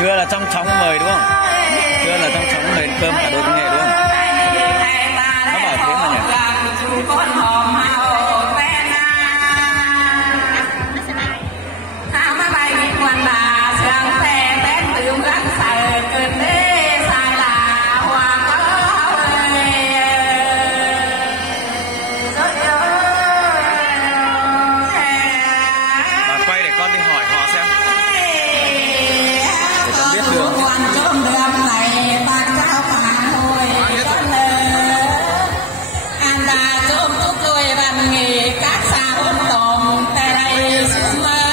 Chưa là trong chóng mời đúng không? Chưa là trong chóng mời cơm cả đội văn nghệ đúng không? Nó bảo thế mà nhỉ? Bà quay để con đi hỏi họ xem. Để con biết được. Hãy subscribe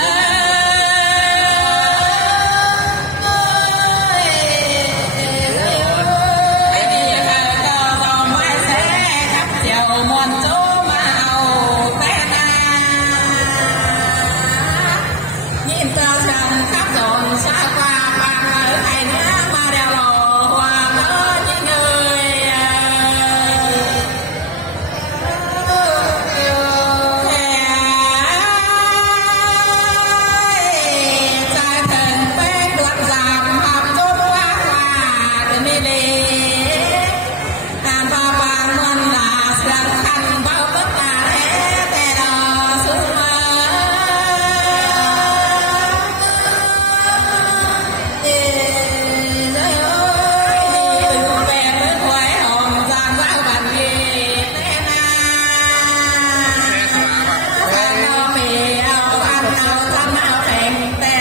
cho kênh Ghiền Mì Gõ để không bỏ lỡ những video hấp dẫn.